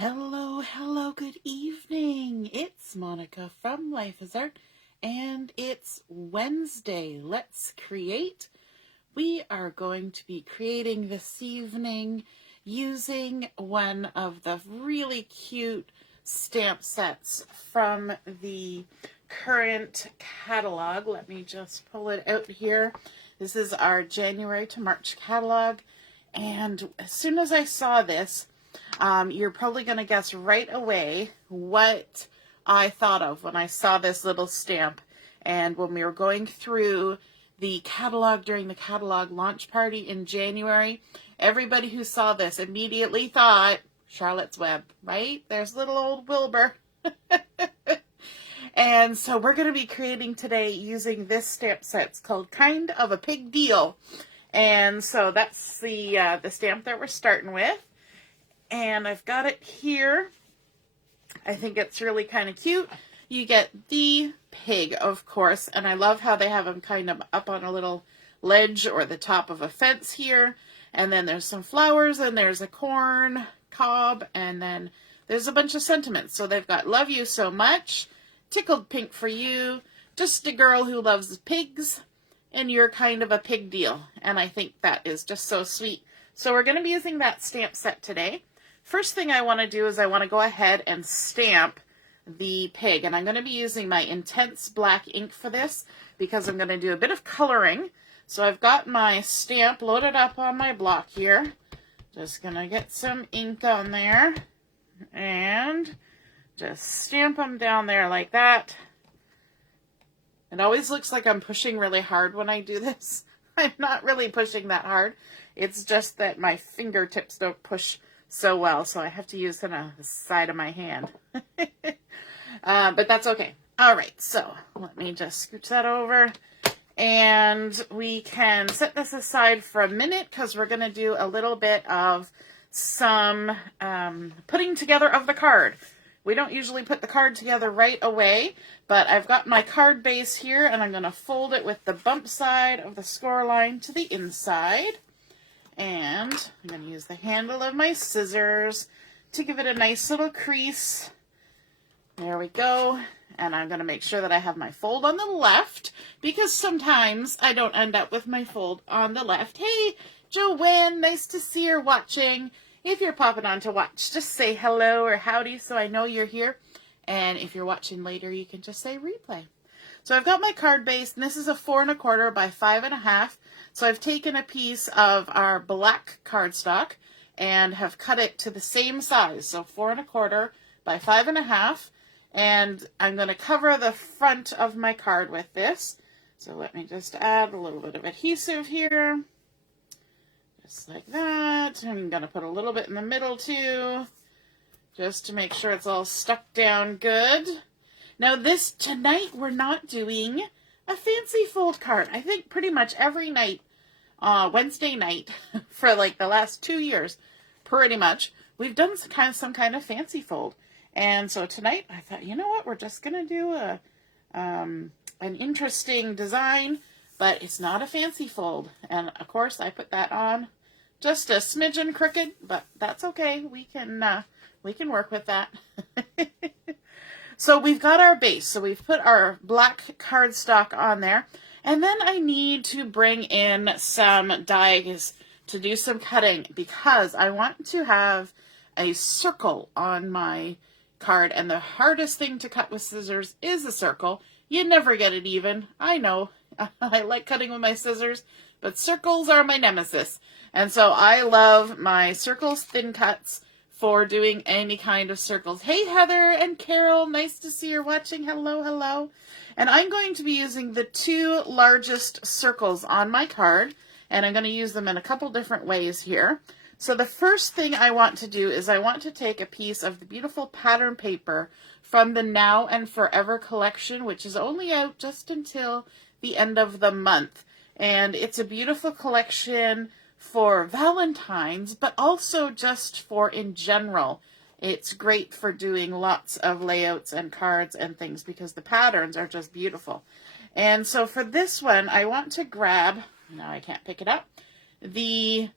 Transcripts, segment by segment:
Hello, hello, good evening. It's Monica from Life is Art, and it's Wednesday. Let's create. We are going to be creating this evening using one of the really cute stamp sets from the current catalog. Let me just pull it out here. This is our January to March catalog, and as soon as I saw this, you're probably going to guess right away what I thought of when I saw this little stamp. And when we were going through the catalog during the catalog launch party in January, everybody who saw this immediately thought Charlotte's Web, right? There's little old Wilbur. And so we're going to be creating today using this stamp set. It's called Kind of a Pig Deal. And so that's the stamp that we're starting with. And I've got it here. I think it's really kind of cute. You get the pig, of course, and I love how they have him kind of up on a little ledge or the top of a fence here. And then there's some flowers, and there's a corn cob, and then there's a bunch of sentiments. So they've got love you so much, tickled pink for you, just a girl who loves pigs, and you're kind of a pig deal. And I think that is just so sweet. So we're going to be using that stamp set today. First thing I want to do is I want to go ahead and stamp the pig. And I'm going to be using my intense black ink for this because I'm going to do a bit of coloring. So I've got my stamp loaded up on my block here. Just going to get some ink on there and just stamp them down there like that. It always looks like I'm pushing really hard when I do this. I'm not really pushing that hard. It's just that my fingertips don't push so well, so I have to use it on the side of my hand. But that's okay. All right, so let me just scooch that over, and we can set this aside for a minute because we're going to do a little bit of some putting together of the card. We don't usually put the card together right away, but I've got my card base here, and I'm going to fold it with the bump side of the score line to the inside. And I'm going to use the handle of my scissors to give it a nice little crease. There we go. And I'm going to make sure that I have my fold on the left, because sometimes I don't end up with my fold on the left. Hey, Joanne, nice to see you watching. If you're popping on to watch, just say hello or howdy so I know you're here. And if you're watching later, you can just say replay. So I've got my card base, and this is a 4 1/4 by 5 1/2. So I've taken a piece of our black cardstock and have cut it to the same size. So 4 1/4 by 5 1/2. And I'm going to cover the front of my card with this. So let me just add a little bit of adhesive here. Just like that. I'm going to put a little bit in the middle too, just to make sure it's all stuck down good. Now tonight we're not doing a fancy fold card. I think pretty much every night, Wednesday night, for like the last 2 years, pretty much, we've done some kind of fancy fold. And so tonight I thought, you know what, we're just going to do an interesting design, but it's not a fancy fold. And of course I put that on just a smidgen crooked, but that's okay. We can work with that. So we've got our base. So we've put our black cardstock on there. And then I need to bring in some dies to do some cutting, because I want to have a circle on my card. And the hardest thing to cut with scissors is a circle. You never get it even. I know. I like cutting with my scissors, but circles are my nemesis. And so I love my circles, thin cuts, for doing any kind of circles. Hey, Heather and Carol, nice to see you're watching. Hello, hello. And I'm going to be using the 2 largest circles on my card, and I'm going to use them in a couple different ways here. So the first thing I want to do is I want to take a piece of the beautiful pattern paper from the Now and Forever collection, which is only out just until the end of the month. And it's a beautiful collection for Valentine's, but also just for in general. It's great for doing lots of layouts and cards and things because the patterns are just beautiful. And so for this one, I want to grab, now I can't pick it up, the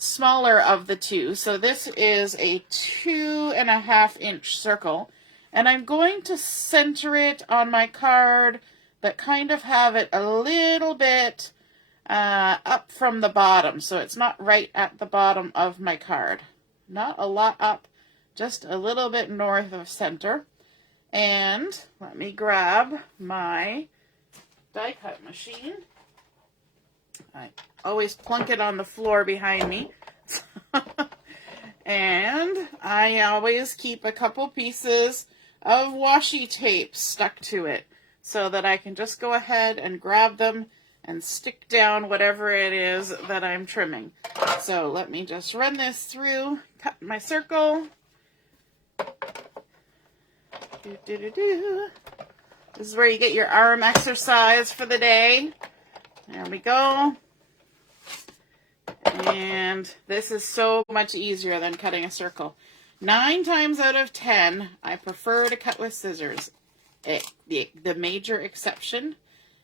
smaller of the two. So this is a 2.5-inch circle. And I'm going to center it on my card, but kind of have it a little bit up from the bottom. So it's not right at the bottom of my card. Not a lot up, just a little bit north of center. And let me grab my die cut machine. I always plunk it on the floor behind me. And I always keep a couple pieces of washi tape stuck to it so that I can just go ahead and grab them and stick down whatever it is that I'm trimming. So let me just run this through, cut my circle. This is where you get your arm exercise for the day. There we go. And this is so much easier than cutting a circle. 9 times out of 10, I prefer to cut with scissors. The major exception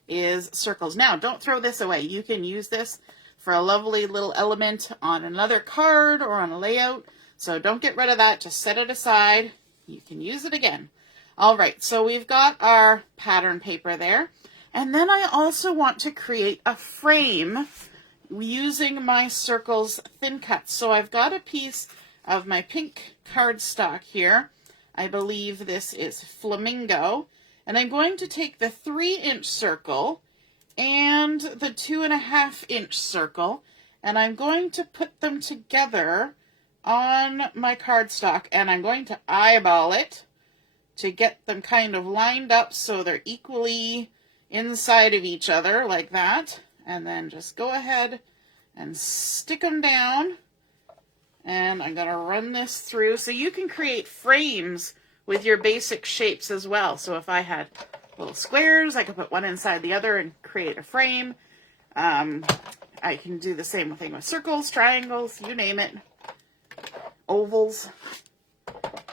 is circles. Now, don't throw this away. You can use this for a lovely little element on another card or on a layout. So don't get rid of that. Just set it aside. You can use it again. All right, so we've got our pattern paper there. And then I also want to create a frame using my circles thin cuts. So I've got a piece of my pink cardstock here. I believe this is Flamingo. And I'm going to take the 3-inch circle and the 2.5-inch circle, and I'm going to put them together on my cardstock, and I'm going to eyeball it to get them kind of lined up so they're equally inside of each other like that. And then just go ahead and stick them down. And I'm going to run this through. So you can create frames with your basic shapes as well. So if I had little squares, I could put one inside the other and create a frame. I can do the same thing with circles, triangles, you name it. Ovals.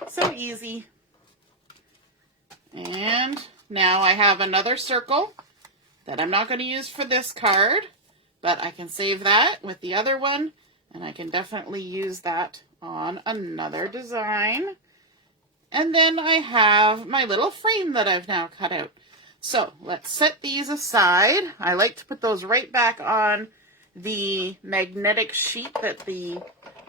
So easy. And now I have another circle that I'm not going to use for this card, but I can save that with the other one, and I can definitely use that on another design. And then I have my little frame that I've now cut out. So let's set these aside. I like to put those right back on the magnetic sheet that the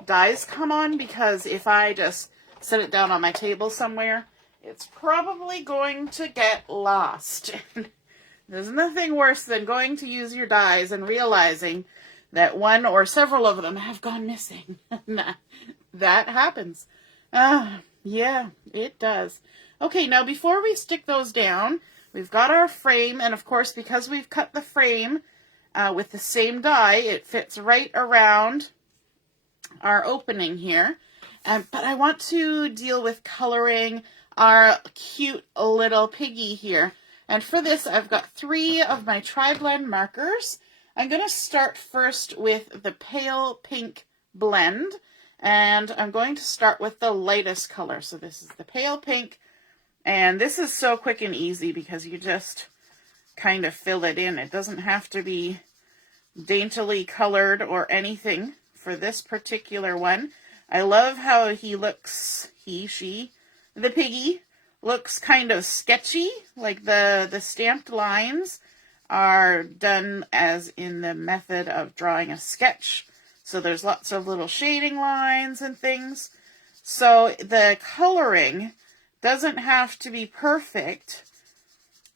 dies come on, because if I just set it down on my table somewhere, it's probably going to get lost. There's nothing worse than going to use your dies and realizing that one or several of them have gone missing. That happens. Yeah, it does. Okay, now before we stick those down, we've got our frame, and of course, because we've cut the frame with the same die, it fits right around our opening here. But I want to deal with coloring our cute little piggy here. And for this, I've got 3 of my tri-blend markers. I'm going to start first with the pale pink blend, and I'm going to start with the lightest color. So this is the pale pink, and this is so quick and easy because you just kind of fill it in. It doesn't have to be daintily colored or anything for this particular one. I love how he looks, she, the piggy, looks kind of sketchy, like the stamped lines are done as in the method of drawing a sketch. So there's lots of little shading lines and things. So the coloring doesn't have to be perfect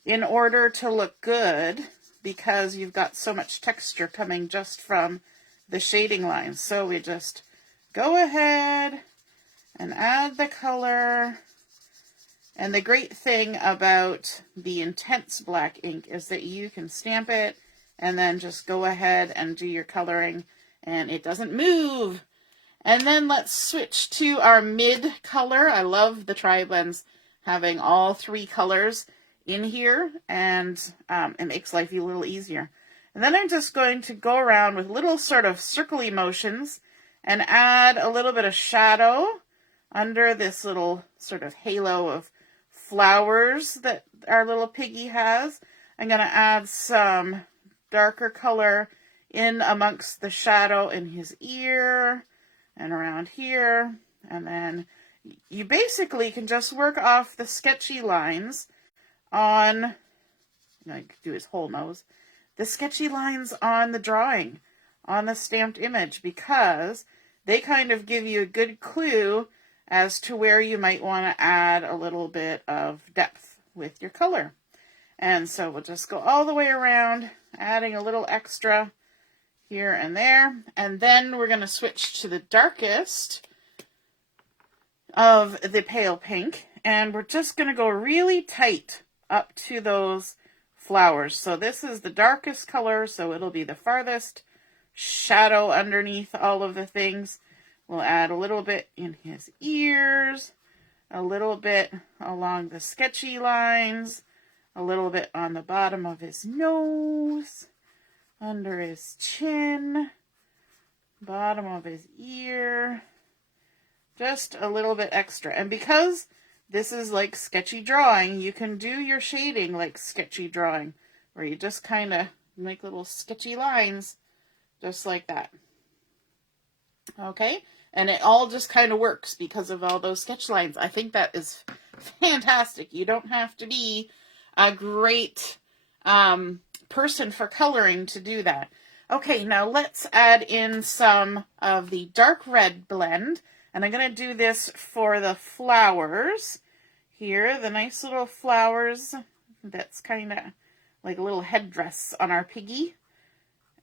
in order to look good, because you've got so much texture coming just from the shading lines. So we just go ahead and add the color. And the great thing about the intense black ink is that you can stamp it and then just go ahead and do your coloring, and it doesn't move. And then let's switch to our mid color. I love the tri-blends having all 3 colors in here, and it makes life a little easier. And then I'm just going to go around with little sort of circly motions and add a little bit of shadow under this little sort of halo of flowers that our little piggy has. I'm going to add some darker color in amongst the shadow in his ear and around here. And then you basically can just work off the sketchy lines on, like do his whole nose, the sketchy lines on the drawing, on the stamped image, because they kind of give you a good clue as to where you might want to add a little bit of depth with your color. And so we'll just go all the way around, adding a little extra here and there. And then we're going to switch to the darkest of the pale pink. And we're just going to go really tight up to those flowers. So this is the darkest color, so it'll be the farthest shadow underneath all of the things. We'll add a little bit in his ears, a little bit along the sketchy lines, a little bit on the bottom of his nose, under his chin, bottom of his ear, just a little bit extra. And because this is like sketchy drawing, you can do your shading like sketchy drawing, where you just kind of make little sketchy lines, just like that. Okay, and it all just kind of works because of all those sketch lines. I think that is fantastic. You don't have to be a great person for coloring to do that. Okay, now let's add in some of the dark red blend. And I'm going to do this for the flowers here, the nice little flowers that's kind of like a little headdress on our piggy.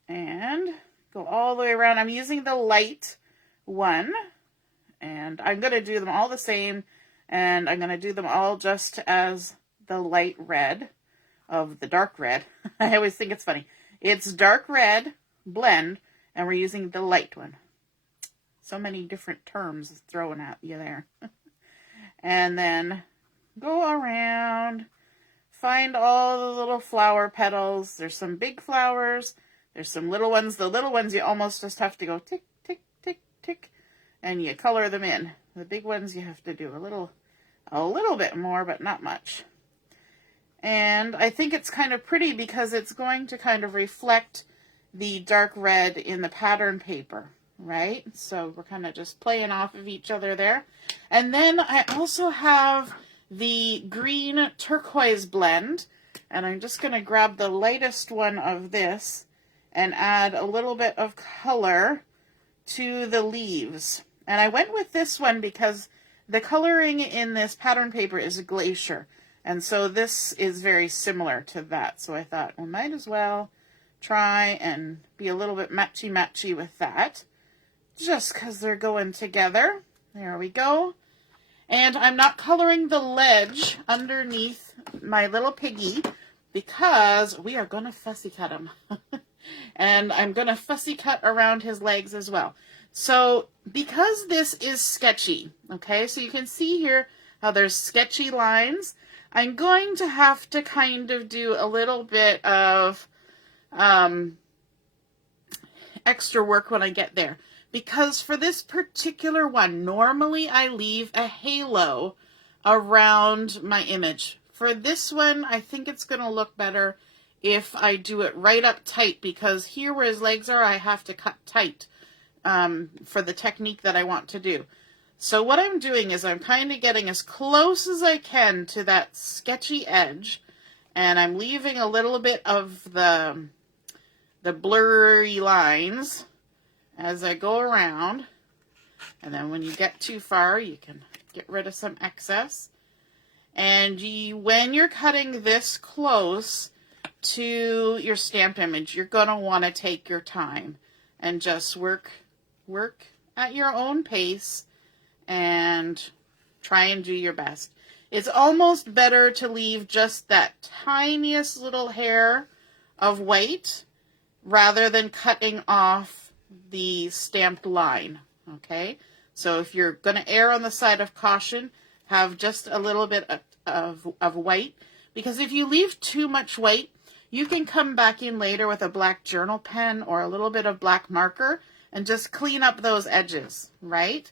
And go all the way around. I'm using the light one, and I'm going to do them all the same, and I'm going to do them all just as the light red of the dark red. I always think it's funny. It's dark red blend, and we're using the light one. So many different terms thrown at you there. And then go around, find all the little flower petals. There's some big flowers. There's some little ones. The little ones you almost just have to go tick, tick, tick, tick, and you color them in. The big ones you have to do a little bit more, but not much. And I think it's kind of pretty because it's going to kind of reflect the dark red in the pattern paper, right? So we're kind of just playing off of each other there. And then I also have the green turquoise blend, and I'm just going to grab the lightest one of this and add a little bit of color to the leaves. And I went with this one because the coloring in this pattern paper is a glacier. And so this is very similar to that. So I thought, well, might as well try and be a little bit matchy-matchy with that, just because they're going together. There we go. And I'm not coloring the ledge underneath my little piggy because we are going to fussy cut him. And I'm going to fussy cut around his legs as well. So because this is sketchy, okay, so you can see here how there's sketchy lines, I'm going to have to kind of do a little bit of extra work when I get there. Because for this particular one, normally I leave a halo around my image. For this one, I think it's going to look better if I do it right up tight, because here where his legs are, I have to cut tight for the technique that I want to do. So what I'm doing is I'm kind of getting as close as I can to that sketchy edge, and I'm leaving a little bit of the blurry lines as I go around. And then when you get too far, you can get rid of some excess. And when you're cutting this close to your stamp image, you're going to want to take your time and just work at your own pace and try and do your best. It's almost better to leave just that tiniest little hair of white rather than cutting off the stamped line, okay? So if you're going to err on the side of caution, have just a little bit of white, because if you leave too much white, you can come back in later with a black journal pen or a little bit of black marker and just clean up those edges, right?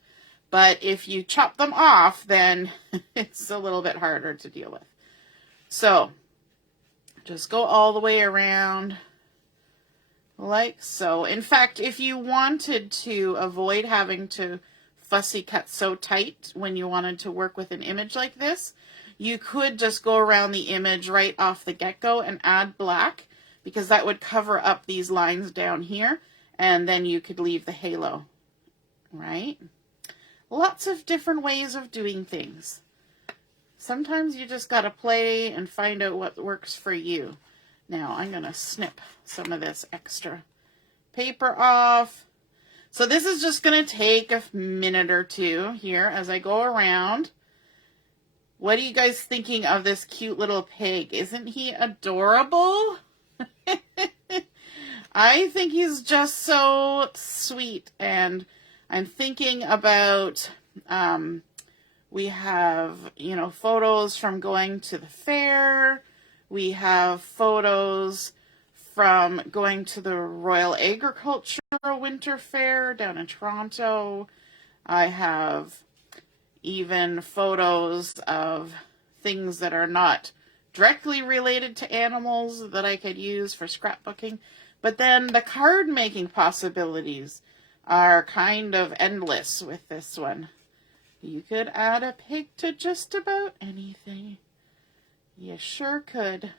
But if you chop them off, then it's a little bit harder to deal with. So just go all the way around, like so. In fact, if you wanted to avoid having to fussy cut so tight when you wanted to work with an image like this, you could just go around the image right off the get-go and add black, because that would cover up these lines down here, and then you could leave the halo, right? Lots of different ways of doing things. Sometimes you just gotta play and find out what works for you. Now I'm gonna snip some of this extra paper off. So this is just gonna take a minute or two here as I go around. What are you guys thinking of this cute little pig? Isn't he adorable? I think he's just so sweet, and I'm thinking about, we have, you know, photos from going to the fair. We have photos from going to the Royal Agricultural Winter Fair down in Toronto. I have even photos of things that are not directly related to animals that I could use for scrapbooking. But then the card making possibilities are kind of endless with this one. You could add a pig to just about anything. You sure could.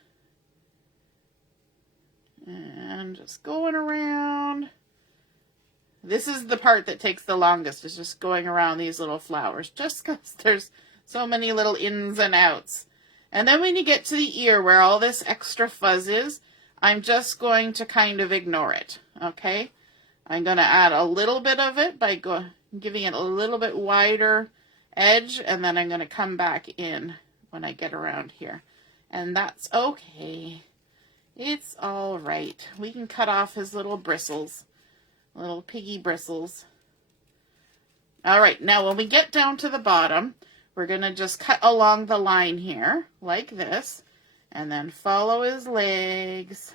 And just going around. This is the part that takes the longest, is just going around these little flowers, just because there's so many little ins and outs. And then when you get to the ear where all this extra fuzz is, I'm just going to kind of ignore it, okay? I'm going to add a little bit of it by giving it a little bit wider edge, and then I'm going to come back in when I get around here. And that's okay. It's all right. We can cut off his little bristles. Little piggy bristles. All right, now when we get down to the bottom, we're going to just cut along the line here, like this, and then follow his legs.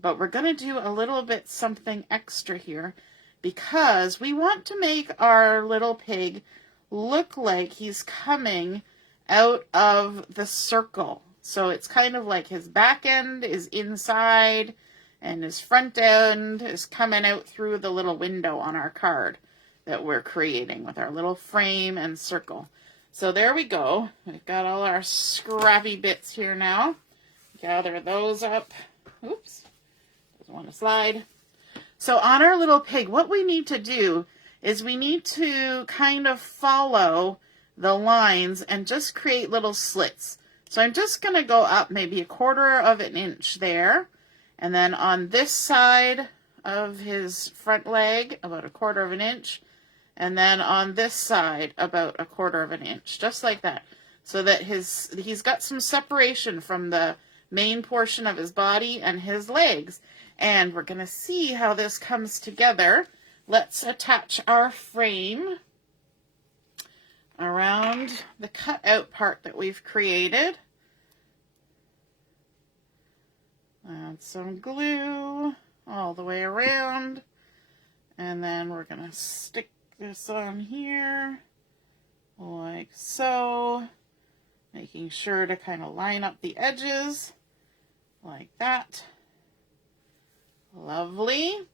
But we're going to do a little bit something extra here, because we want to make our little pig look like he's coming out of the circle. So it's kind of like his back end is inside, and his front end is coming out through the little window on our card that we're creating with our little frame and circle. So there we go. We've got all our scrappy bits here now. Gather those up. Oops, doesn't want to slide. So on our little pig, what we need to do is we need to kind of follow the lines and just create little slits. So I'm just going to go up maybe 1/4 of an inch there. And then on this side of his front leg, about 1/4 of an inch. And then on this side, about 1/4 of an inch, just like that. So that he's got some separation from the main portion of his body and his legs. And we're going to see how this comes together. Let's attach our frame around the cutout part that we've created. Add some glue all the way around, and then we're going to stick this on here like so, making sure to kind of line up the edges like that. Lovely.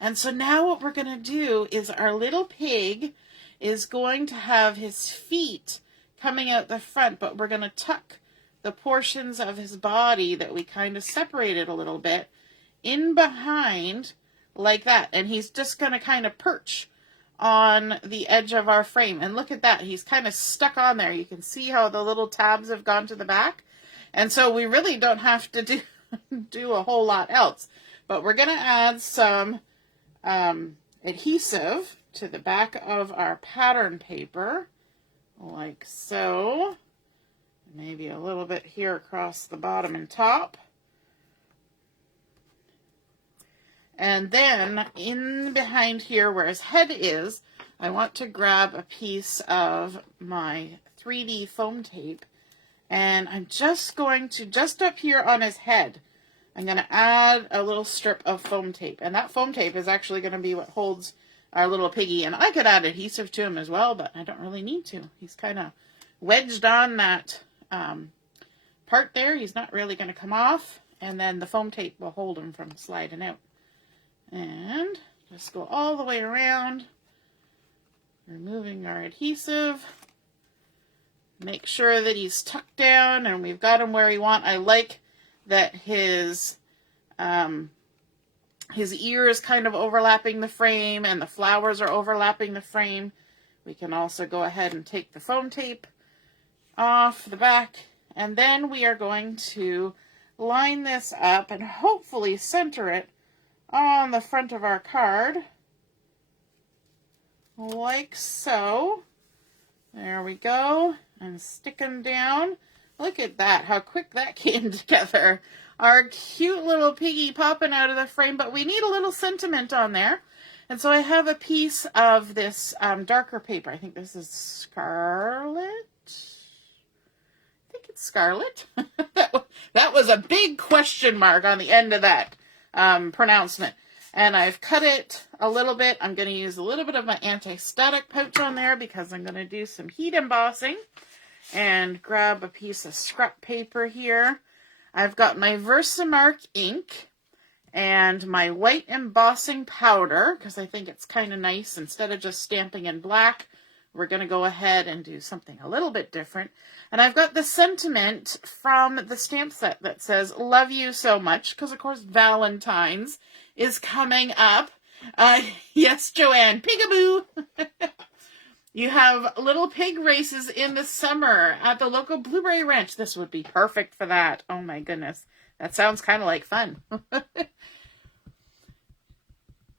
And so now what we're going to do is our little pig is going to have his feet coming out the front, but we're going to tuck the portions of his body that we kind of separated a little bit in behind like that. And he's just going to kind of perch on the edge of our frame. And look at that. He's kind of stuck on there. You can see how the little tabs have gone to the back. And so we really don't have to do a whole lot else. But we're going to add some adhesive to the back of our pattern paper, like so. Maybe a little bit here across the bottom and top. And then in behind here where his head is, I want to grab a piece of my 3D foam tape, and I'm just going to, just up here on his head, I'm going to add a little strip of foam tape. And that foam tape is actually going to be what holds our little piggy. And I could add adhesive to him as well, but I don't really need to. He's kind of wedged on that part there. He's not really going to come off. and then the foam tape will hold him from sliding out. And just go all the way around, removing our adhesive. Make sure that he's tucked down and we've got him where we want. I like that his ear is kind of overlapping the frame and the flowers are overlapping the frame. We can also go ahead and take the foam tape off the back, and then we are going to line this up and hopefully center it on the front of our card, like so. There we go, and stick them down. Look at that, how quick that came together. Our cute little piggy popping out of the frame, but we need a little sentiment on there. And so I have a piece of this darker paper. I think this is Scarlet. I think it's Scarlet. That was a big question mark on the end of that pronouncement. And I've cut it a little bit. I'm going to use a little bit of my anti-static pouch on there because I'm going to do some heat embossing. And grab a piece of scrap paper here. I've got my Versamark ink and my white embossing powder because I think it's kind of nice. Instead of just stamping in black, we're going to go ahead and do something a little bit different. And I've got the sentiment from the stamp set that says, "Love you so much," because of course Valentine's is coming up. Yes, Joanne, peekaboo. You have little pig races in the summer at the local blueberry ranch. This would be perfect for that. Oh my goodness. That sounds kind of like fun.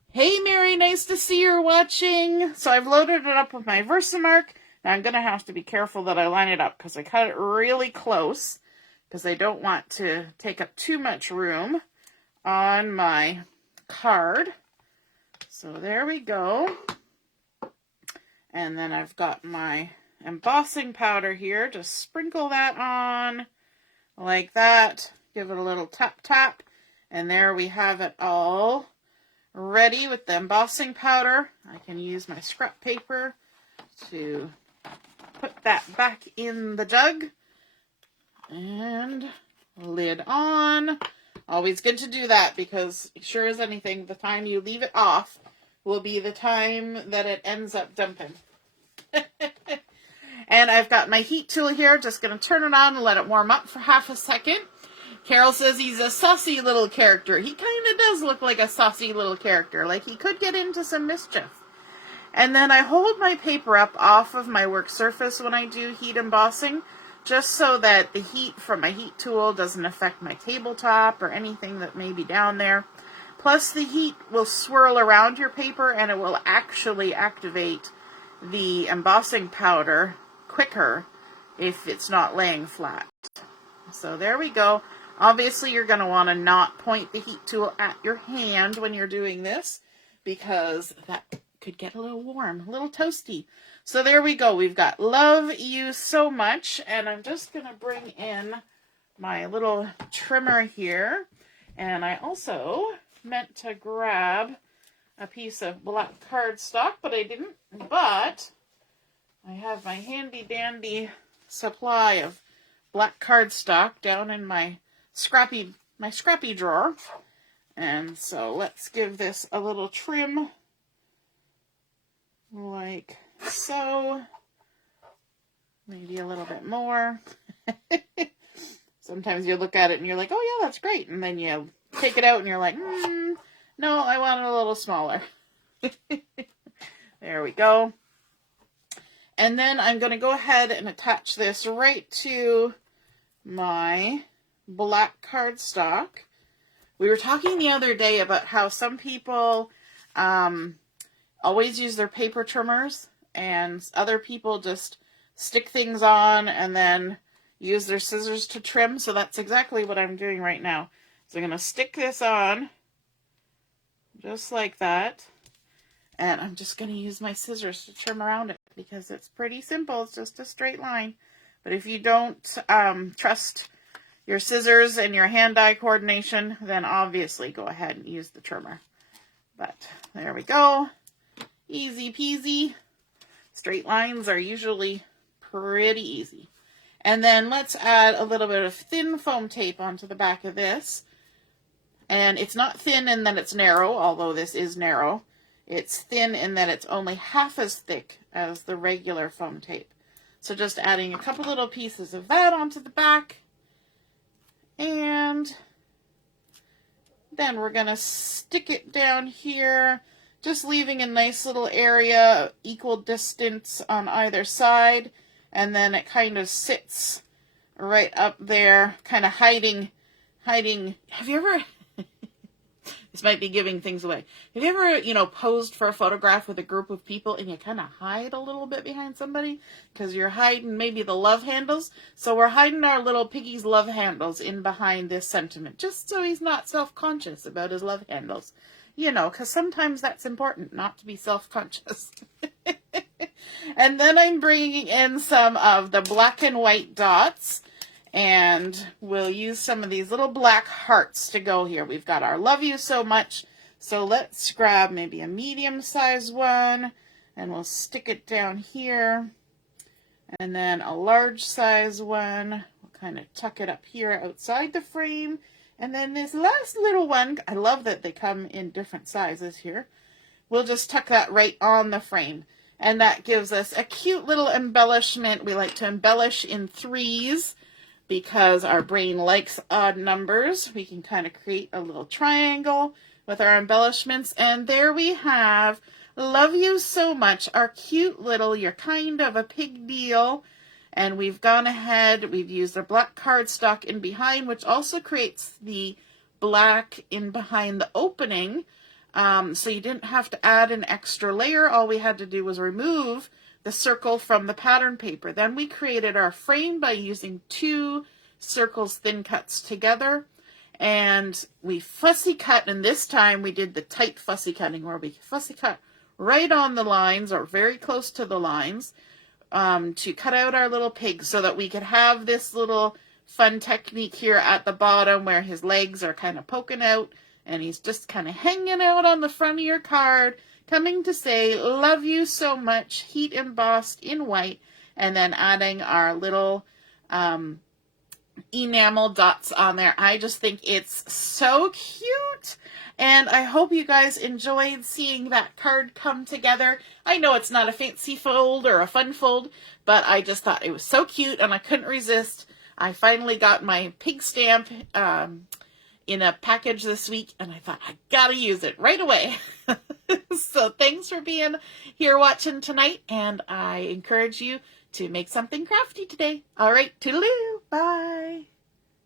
Hey Mary, nice to see you're watching. So I've loaded it up with my Versamark. Now I'm going to have to be careful that I line it up because I cut it really close because I don't want to take up too much room on my card. So there we go. And then I've got my embossing powder here. Just sprinkle that on like that. Give it a little tap tap. And there we have it all ready with the embossing powder. I can use my scrap paper to put that back in the jug. And lid on. Always good to do that because sure as anything, the time you leave it off will be the time that it ends up dumping. And I've got my heat tool here. Just going to turn it on and let it warm up for half a second. Carol says he's a saucy little character. He kind of does look like a saucy little character. Like he could get into some mischief. And then I hold my paper up off of my work surface when I do heat embossing, just so that the heat from my heat tool doesn't affect my tabletop or anything that may be down there. Plus the heat will swirl around your paper and it will actually activate the embossing powder quicker if it's not laying flat. So there we go. Obviously you're going to want to not point the heat tool at your hand when you're doing this because that could get a little warm, a little toasty. So there we go. We've got "Love You So Much," and I'm just going to bring in my little trimmer here. And I also meant to grab a piece of black cardstock, but I didn't. But I have my handy dandy supply of black cardstock down in my scrappy drawer. And so let's give this a little trim like so. Maybe a little bit more. Sometimes you look at it and you're like, oh yeah, that's great. And then you take it out and you're like, no, I want it a little smaller. There we go. And then I'm going to go ahead and attach this right to my black cardstock. We were talking the other day about how some people always use their paper trimmers and other people just stick things on and then use their scissors to trim. So that's exactly what I'm doing right now. So I'm going to stick this on just like that. And I'm just going to use my scissors to trim around it because it's pretty simple. It's just a straight line. But if you don't trust your scissors and your hand-eye coordination, then obviously go ahead and use the trimmer. But there we go. Easy peasy. Straight lines are usually pretty easy. And then let's add a little bit of thin foam tape onto the back of this And it's not thin in that it's narrow, although this is narrow. It's thin in that it's only half as thick as the regular foam tape. So just adding a couple little pieces of that onto the back. And then we're going to stick it down here, just leaving a nice little area, equal distance on either side. And then it kind of sits right up there, kind of hiding. Have you ever... This might be giving things away. Have you ever, posed for a photograph with a group of people and you kind of hide a little bit behind somebody because you're hiding maybe the love handles? So we're hiding our little piggy's love handles in behind this sentiment, just so he's not self-conscious about his love handles. Because sometimes that's important, not to be self-conscious. And then I'm bringing in some of the black and white dots. And we'll use some of these little black hearts to go here. We've got our love you so much. So let's grab maybe a medium-sized one. And we'll stick it down here. And then a large size one. We'll kind of tuck it up here outside the frame. And then this last little one, I love that they come in different sizes here. We'll just tuck that right on the frame. And that gives us a cute little embellishment. We like to embellish in threes, because our brain likes odd numbers. We can kind of create a little triangle with our embellishments. And there we have Love You So Much, our cute little You're Kind of a Pig Deal. And we've gone ahead, we've used our black cardstock in behind, which also creates the black in behind the opening. So you didn't have to add an extra layer. All we had to do was remove the circle from the pattern paper. Then we created our frame by using 2 circles thin cuts together, and we fussy cut, and this time we did the tight fussy cutting where we fussy cut right on the lines or very close to the lines to cut out our little pig so that we could have this little fun technique here at the bottom where his legs are kind of poking out and he's just kind of hanging out on the front of your card, coming to say, love you so much, heat embossed in white, and then adding our little enamel dots on there. I just think it's so cute, and I hope you guys enjoyed seeing that card come together. I know it's not a fancy fold or a fun fold, but I just thought it was so cute, and I couldn't resist. I finally got my pig stamp in a package this week, and I thought, I gotta use it right away. So thanks for being here watching tonight, and I encourage you to make something crafty today. All right, toodaloo, bye.